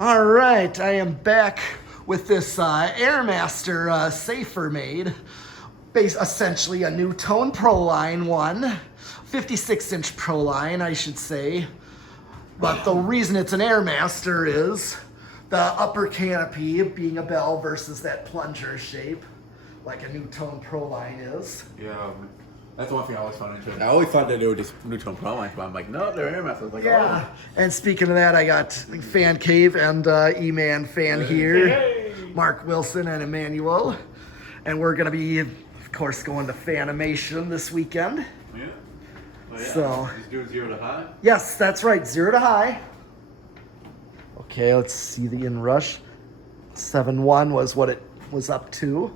All right, I am back with this Airmaster safer made. Essentially a Nutone Proline one. 56-inch Proline, I should say. But the reason it's an Airmaster is the upper canopy being a bell versus that plunger shape, like a Nutone Proline is. Yeah, that's one thing I always found interesting. I always thought that they were just Nutone Proline, but I'm like, no, they're Airmaster. I was like, Yeah, and speaking of that, I got FanCave and Emmanfan here, Hey. Mark Wilson and Emmanuel, and we're gonna be, of course, going to Fanimation this weekend. Yeah. Oh, yeah. So- Just do 0 to high. Yes, that's right, 0 to high. Okay, let's see the inrush. 7.1 was what it was up to.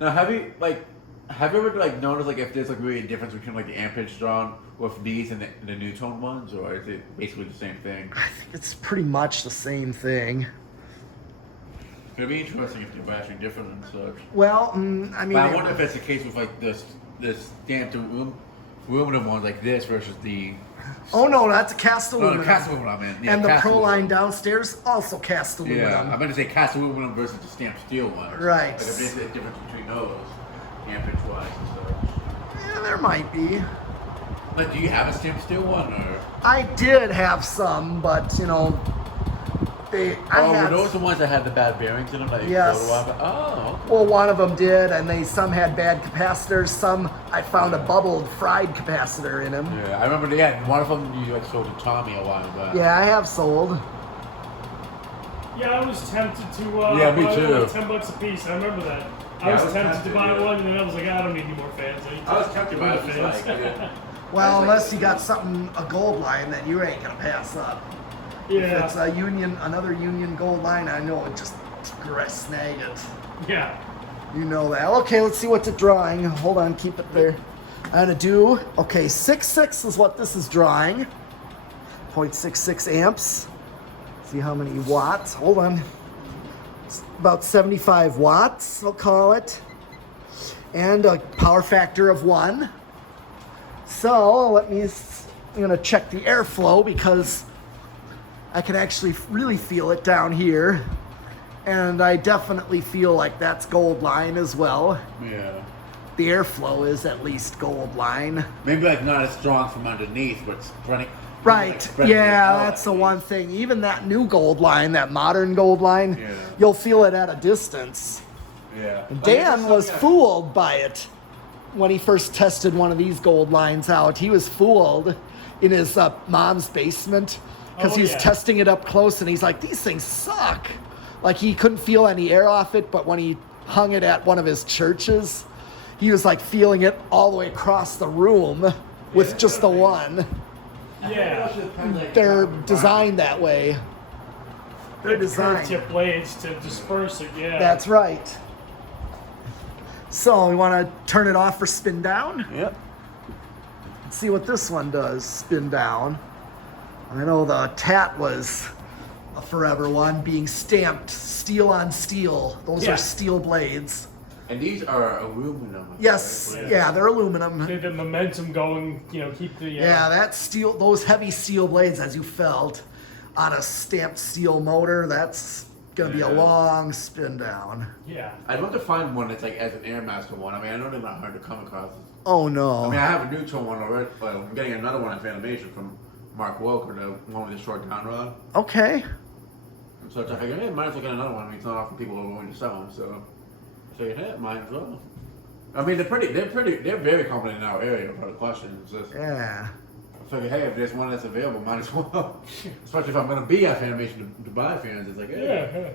Now, have you ever noticed if there's really a difference between the amperage drawn with these and the Nutone ones, or is it basically the same thing? I think it's pretty much the same thing. It'd be interesting if they're actually different and such. Well, I mean, But I wonder if that's the case with this stamped aluminum ones like this versus the oh no, that's a cast aluminum. the cast aluminum. I meant. Yeah, And the cast Proline aluminum. downstairs also cast aluminum. Yeah, I meant to say cast aluminum versus the stamped steel one. Right. Like if there's a difference between those, amperage wise and stuff. Yeah, there might be. But do you have a stamped steel one or? I did have some, but you know, Were those the ones that had the bad bearings in them? That you Yes. photo of? Oh. Well, one of them did, and some had bad capacitors. Some I found a bubbled fried capacitor in them. Yeah, I remember. Yeah, one of them you sold to Tommy a while back. Yeah, I have sold. Yeah, I was tempted to Yeah, me buy too. one at $10 a piece. I remember that. I Yeah, was tempted to buy yeah. one, and then I was like, I don't need any more fans. I was tempted by it. fans. Just yeah. Well, unless you got something a gold line that you ain't gonna pass up. If it's Yeah, another Union gold line, I know it just snag it. yeah. You know that. Okay, let's see what's it drawing. Hold on, keep it there. I'm gonna do, okay, 6.6 is what this is drawing. 0.66 amps. See how many watts. Hold on. It's about 75 watts, I'll call it. And a power factor of 1. So I'm gonna check the airflow because I can actually really feel it down here. And I definitely feel like that's gold line as well. Yeah. The airflow is at least gold line. Maybe not as strong from underneath, but spreading. Right. spreading Yeah, it out. that's the one thing. Even that new gold line, that modern gold line, Yeah. you'll feel it at a distance. Yeah. Dan was fooled by it when he first tested one of these gold lines out. He was fooled in his mom's basement because he was yeah. testing it up close, and he's like, these things suck. Like, he couldn't feel any air off it, but when he hung it at one of his churches, he was like feeling it all the way across the room with just the one. Yeah. They're designed that way. They're Curved designed. tip blades to disperse it, yeah. That's right. So we want to turn it off for spin down. Yep. Let's see what this one does. Spin down. I know the Tat was a forever one, being stamped steel on steel. Those Yeah. are steel blades. And these are aluminum. Yes, right? yeah, they're aluminum. The momentum going, keep the... Yeah, that steel, those heavy steel blades, as you felt, on a stamped steel motor, that's gonna be a Yeah. long spin down. Yeah. I'd love to find one that's as an Airmaster one. I mean, I know they're not hard to come across. Oh no. I mean, I have a Nutone one already, but I'm getting another one at Fanimation from Mark Wilson, the one with the short down rod. Okay. So I figured, hey, might as well get another one. I mean, it's not often people are willing to sell them, so I figured, hey, might as well. I mean, they're very common in our area. Without a question. It's just, Yeah. I figured, hey, if there's one that's available, might as well. Especially if I'm going to be at Fanimation to buy fans, it's like, hey,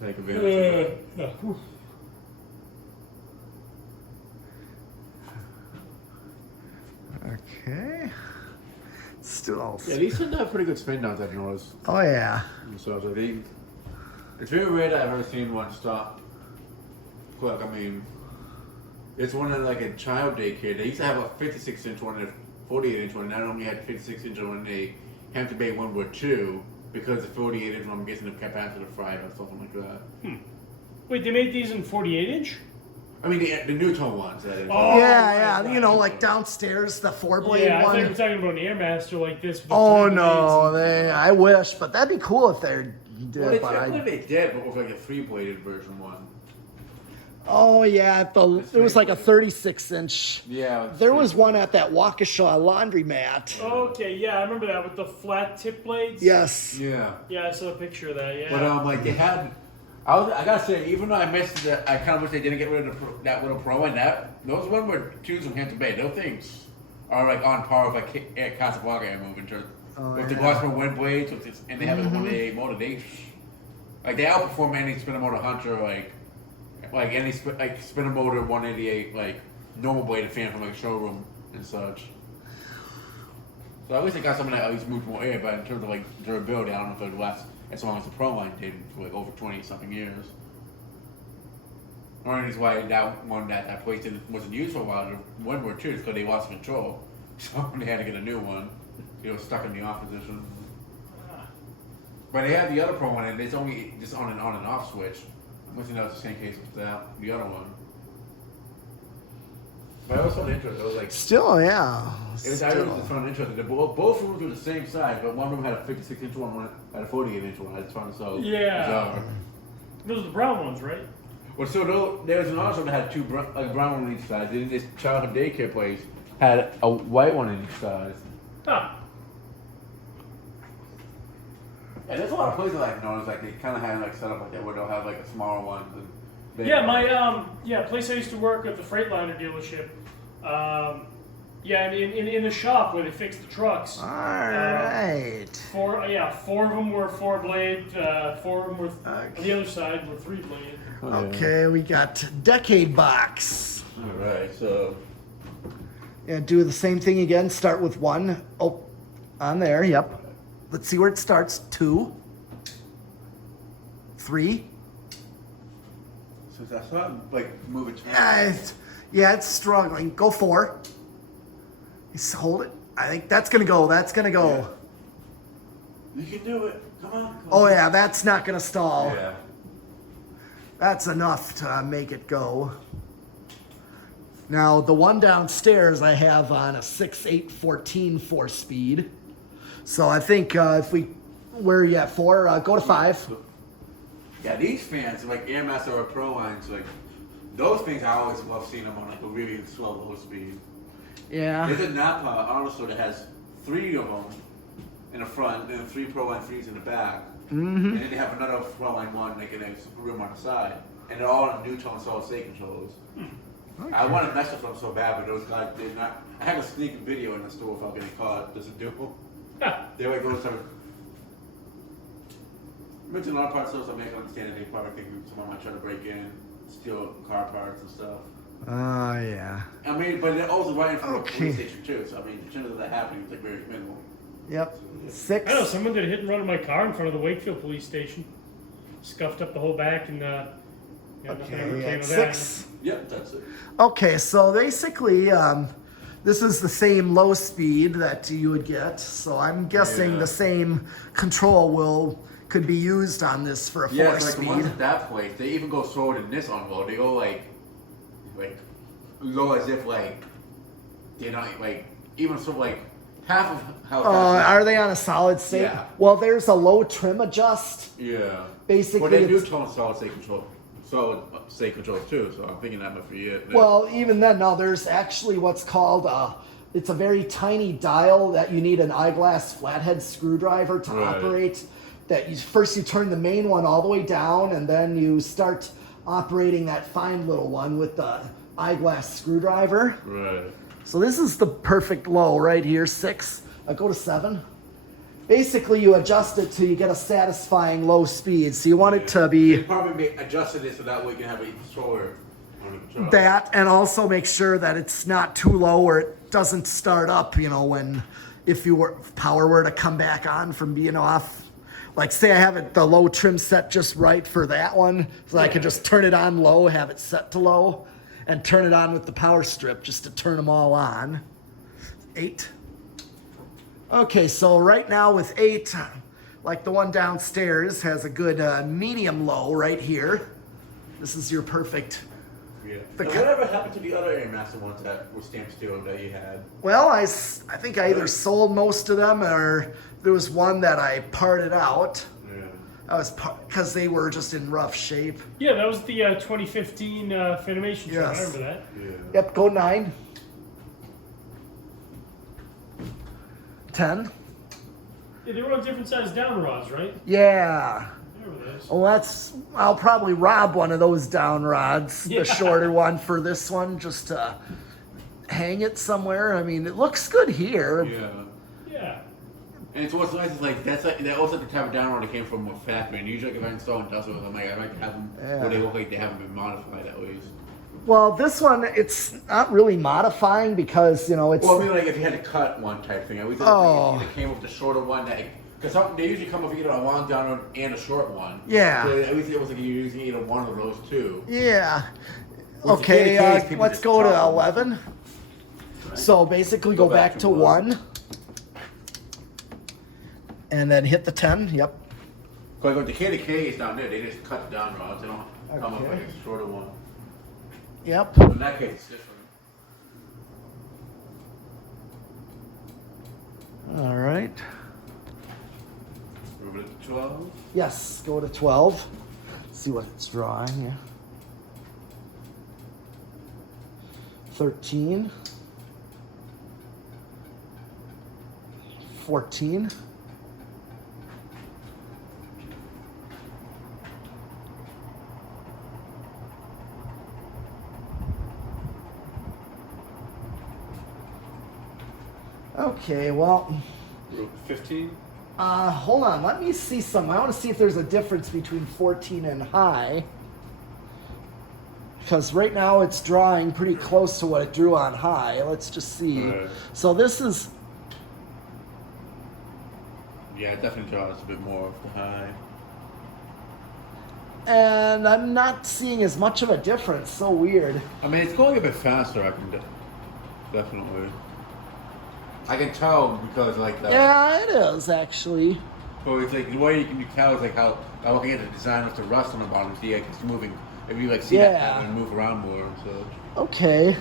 take advantage of it. Yeah. Whew. Okay. Still. Yeah, these tend to have pretty good spin downs, I've noticed. Oh yeah. So it's very rare that I've ever seen one stop quick. I mean, it's one of like a child daycare. They used to have a 56-inch one and a 48-inch one. Not only had the 56-inch one, they Hampton Bay one were two because the 48-inch one, I'm guessing the capacitor fried or something like that. Wait, they made these in 48-inch? I mean, the Nutone ones. That is. Oh, yeah, right, you know, right. like downstairs, the 4-blade Yeah, I one. thought you were talking about an Airmaster like this. With the Oh 3 blades no, and- I wish, but that'd be cool if they did. Well, but I believe they did, but with like a 3-bladed version one. oh yeah, it was like a 36-inch. Yeah. There was one at that Waukesha laundromat. Okay, yeah, I remember that with the flat tip blades. Yes. Yeah. Yeah, I saw a picture of that. Yeah. But like they had, I gotta say, even though I missed that, I kind of wish they didn't get rid of that little Pro and that those ones were twos from Hampton Bay. Those things are like on par with like Casablanca air move in terms with the Glassman wind blades, with this, and they have a 188 motor. They outperform any spinner motor Hunter like any spinner motor 188 like normal bladed fan from like showroom and such. So at least they got something that at least moves more air, but in terms of like durability, I don't know if it would last as long as the Proline did for like over 20 something years. One reason why that one that place wasn't used for a while, one were two, is because they lost control. So they had to get a new one. It was stuck in the off position. But they had the other Pro one, and it's only just on and off switch. I'm wishing that was the same case with the other one. But I was found interesting. It was like Still, yeah. it was. I was just found interesting. Both rooms were the same size, but one room had a 56-inch one had a 48-inch one. I just found it so bizarre. Those are the brown ones, right? Well, so there was another one that had two brown one on each side. Then this childhood daycare place had a white one on each side. Huh. And there's a lot of places like notice like they kind of have like set up like that where they'll have like a smaller one. Yeah, my place I used to work at the Freightliner dealership. Yeah, in the shop where they fix the trucks. All right. Four of them were 4-blade. 4 of them were on the other side were 3-blade. Okay, we got decade box. All right, so Yeah, do the same thing again. Start with 1. Oh, on there. Yep. Let's see where it starts. 2, 3. so that's not like moving. Yeah, it's struggling. Go 4. Just hold it. I think that's gonna go. That's gonna go. You can do it. Come on. Oh yeah, that's not gonna stall. Yeah. That's enough to make it go. Now the one downstairs I have on a 6.814 4-speed. So I think if where are you at 4? Go to 5. Yeah, these fans like Airmaster or Prolines, like those things I always love seeing them on like a really slow low speed. Yeah. There's a Napa also that has 3 of them in the front, and 3 Proline 3s in the back. Mm-hmm. And then they have another Proline 1 like in a room on the side. And they're all in Nutone solid state controllers. Okay. I want to mess with them so bad, but those guys did not. I have a sneaking video in the store without getting caught. Does it do? They're like those some. Mention a lot of parts stores I make understand that they probably think someone might try to break in, steal car parts and stuff. Oh yeah. I mean, but they're also right in front of a police station too, so I mean, the chances of that happening is like very minimal. Yep. I 6. know someone did a hit and run in my car in front of the Wakefield police station. Scuffed up the whole back and nothing ever Okay, came at of that. 6. Yep, that's it. Okay, so basically, this is the same low speed that you would get. So I'm guessing the same control could be used on this for a 4 Yeah, like speed. the ones at that place, they even go slower than this on road. They go like low as if like they're not like even sort of like half of how fast. Are they on a solid state? Yeah. Well, there's a low trim adjust. Yeah. Basically, Well, they do it's- tone solid state control too. So I'm thinking that must be it. Well, even then, no, there's actually what's called it's a very tiny dial that you need an eyeglass flathead screwdriver to operate. That first you turn the main one all the way down, and then you start operating that fine little one with the eyeglass screwdriver. Right. So this is the perfect low right here, 6. Go to 7. Basically, you adjust it till you get a satisfying low speed. So you want it to They be probably adjusted it so that way you can have a controller on the control. that, and also make sure that it's not too low or it doesn't start up, if power were to come back on from being off. Like say I have it the low trim set just right for that one, so I can just turn it on low, have it set to low, and turn it on with the power strip just to turn them all on. 8. Okay, so right now with 8, like the one downstairs has a good medium low right here. This is your perfect Yeah. The Now, co- whatever happened to the other Airmaster ones that were stamped steel that you had? Well, I think I either sold most of them or there was one that I parted out. Yeah. I was because they were just in rough shape. Yeah, that was the 2015 Funimation show. I Yes. remember that. Yeah. Yep, go 9. 10. Yeah, they were on different size down rods, right? Yeah. I remember those. Well, I'll probably rob one of those down rods, Yeah. the shorter one for this one, just to hang it somewhere. I mean, it looks good here. Yeah. Yeah. And it's what's nice is like that was like the type of download that came from a factory. And usually, if I install industrials, I'm like I like to have them where they look like they haven't been modified at least. Well, this one, it's not really modifying because, it's... Well, I mean, like if you had to cut one type thing, I always think it came with the shorter one that because they usually come with either a long download and a short one. Yeah. So at least it was like you're using either one of those two. Yeah. With the Okay, KDKs, people let's just go to chop them. 11. Right. So basically go back to 1. And then hit the 10. Yep. Because like the KDKs down there, they just cut the down rods. They don't come up Okay. like a shorter one. Yep. So in that case, it's different. All right. Move it to 12. Yes, go to 12. See what it's drawing here. 13. 14. 15. Hold on. Let me see some. I want to see if there's a difference between 14 and high. Because right now it's drawing pretty close to what it drew on high. Let's just see. Right. So this is... Yeah, it definitely draws a bit more of the high. And I'm not seeing as much of a difference. So weird. I mean, it's going a bit faster. I can definitely. I can tell because like that. Yeah, it is actually. So it's like the way you can tell is like how looking at the design with the rust on the bottom. See, like it's moving. If you like see that Yeah. pattern move around more and such. Okay.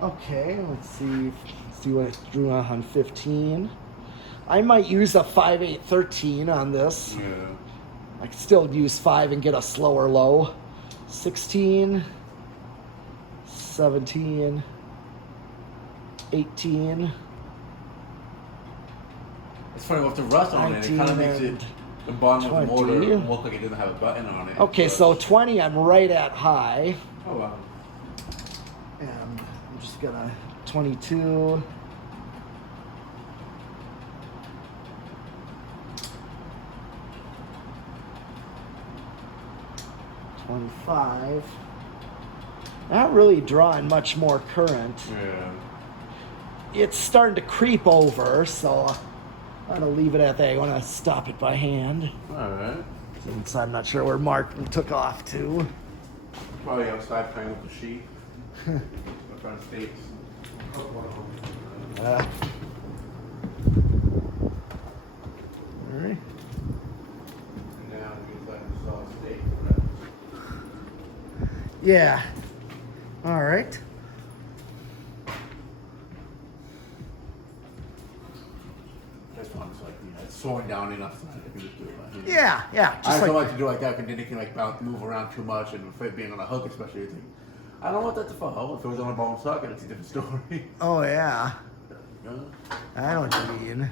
Okay, let's see what it drew on 15. I might use a 5/8 on this. Yeah. I could still use 5 and get a slower low. 16, 17, 18. It's funny with the rust on it. It kind of 19 makes it and the bottom of the 20. motor look like it doesn't have a button on it. Okay, but- so 20 I'm right at high. Oh wow. And I'm just gonna 22. 25. Not really drawing much more current. Yeah. It's starting to creep over, so I'm gonna leave it at that. I want to stop it by hand, All right. since I'm not sure where Mark took off to. Probably outside playing with the sheep. Up on stakes. All right. Now he's like a solid steak. Yeah. All right. This one's like, it's slowing down enough that I can just do it by hand. Yeah, yeah. I Just don't like like to do it like that because then it can like bounce, move around too much, and with it being on a hook especially, it's like, I don't want that to fall. If it was on a ball and socket, it's a different story. oh yeah. Yeah. I know what you mean.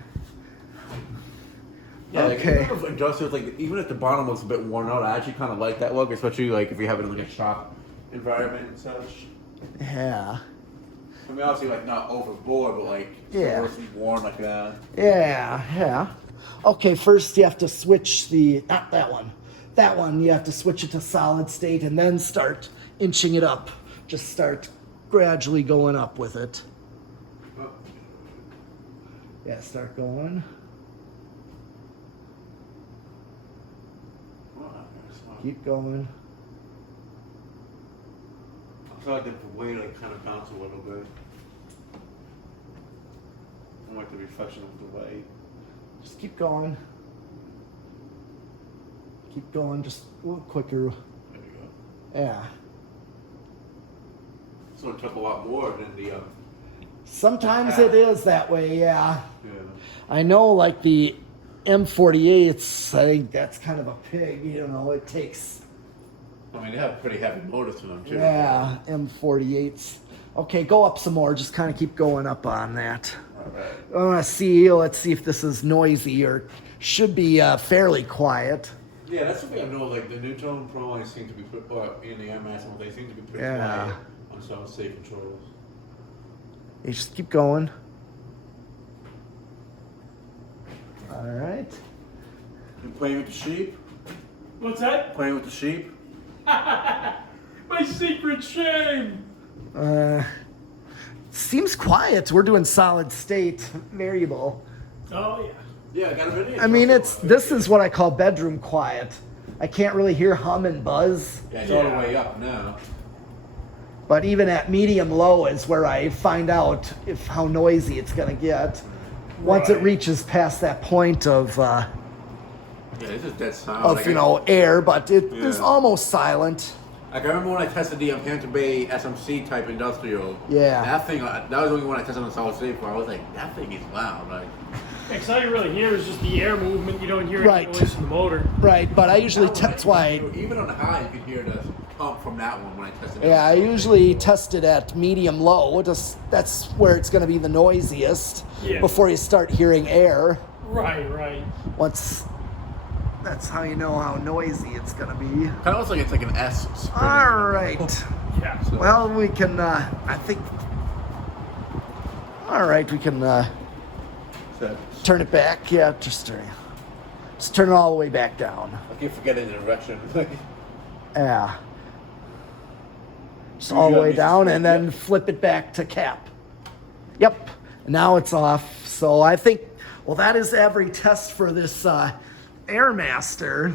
Yeah, Okay. like, even if industrial, like even if the bottom looks a bit worn out, I actually kind of like that look, especially like if you have it in like a shop environment and such. Yeah. I mean, obviously like not overboard, but like Yeah. so worn like that. Yeah, yeah. Okay, first you have to switch not that one. That one, you have to switch it to solid state and then start inching it up. Just start gradually going up with it. Oh. Yeah, start going. Keep going. I feel like the way like kind of bounce a little bit. I like the reflection of the way. Just keep going. keep going just a little quicker. There you go. Yeah. This one took a lot more than the Sometimes it is that way, yeah. yeah. I know, like the M48s, I think that's kind of a pig, you know, it takes, I mean, they have pretty heavy motors to them too. yeah, M48s. Okay, go up some more, just kind of keep going up on that. Alright. I want to see, let's see if this is noisy or should be fairly quiet. Yeah, that's something I know. Like the Nutone Proline seem to be in the Airmaster, they seem to be pretty Yeah. quiet on some safe controls. You just keep going. All right. You playing with the sheep? What's that? Playing with the sheep? My secret shame. Seems quiet. We're doing solid state variable. Oh yeah. Yeah, I got a video. I mean, this is what I call bedroom quiet. I can't really hear hum and buzz, Yeah, it's all the way up now. but even at medium low is where I find out if how noisy it's gonna get. Once it Right. reaches past that point of Yeah, this is dead silent. of Like, you know air, but it is Yeah. almost silent. Like I remember when I tested the Hampton Bay SMC type industrial. Yeah. That thing, that was the only one I tested on solid state for. I was like, that thing is loud. Like, Because all you really hear is just the air movement. You don't hear any Right. noise from the motor. Right, but I usually that's why. Even on the high, you could hear the pump from that one when I tested it. Yeah, I usually test it at medium low. That's where it's going to be the noisiest Yeah. before you start hearing air. Right. Once that's how you know how noisy it's going to be. Kind of looks like it's like an S. spinning. All right. Yeah. So- Well, we can. I think. All right, we can So, turn it back. Yeah, just turn it all the way back down. I keep forgetting the direction. Yeah. Just all the way down and then flip it back to cap. Yep. Now it's off. So I think, well, that is every test for this Airmaster.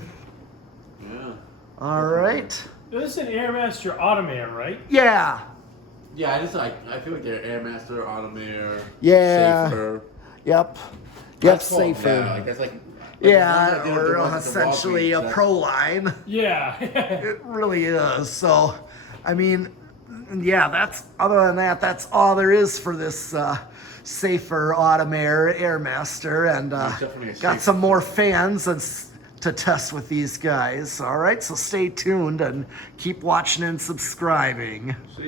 Yeah. All right. This is an Airmaster Automair, right? Yeah. Yeah, I feel like they're Airmaster, Automair, Yeah. Safer. Yep. Yep, That's called safer. that, like, that's like Yeah, the ones that or did the ones with the wall essentially a beats, pro line. Yeah. It really is. So, I mean, yeah, other than that, that's all there is for this safer Automair Airmaster. And definitely a got safe- some more fans to test with these guys. All right, so stay tuned and keep watching and subscribing.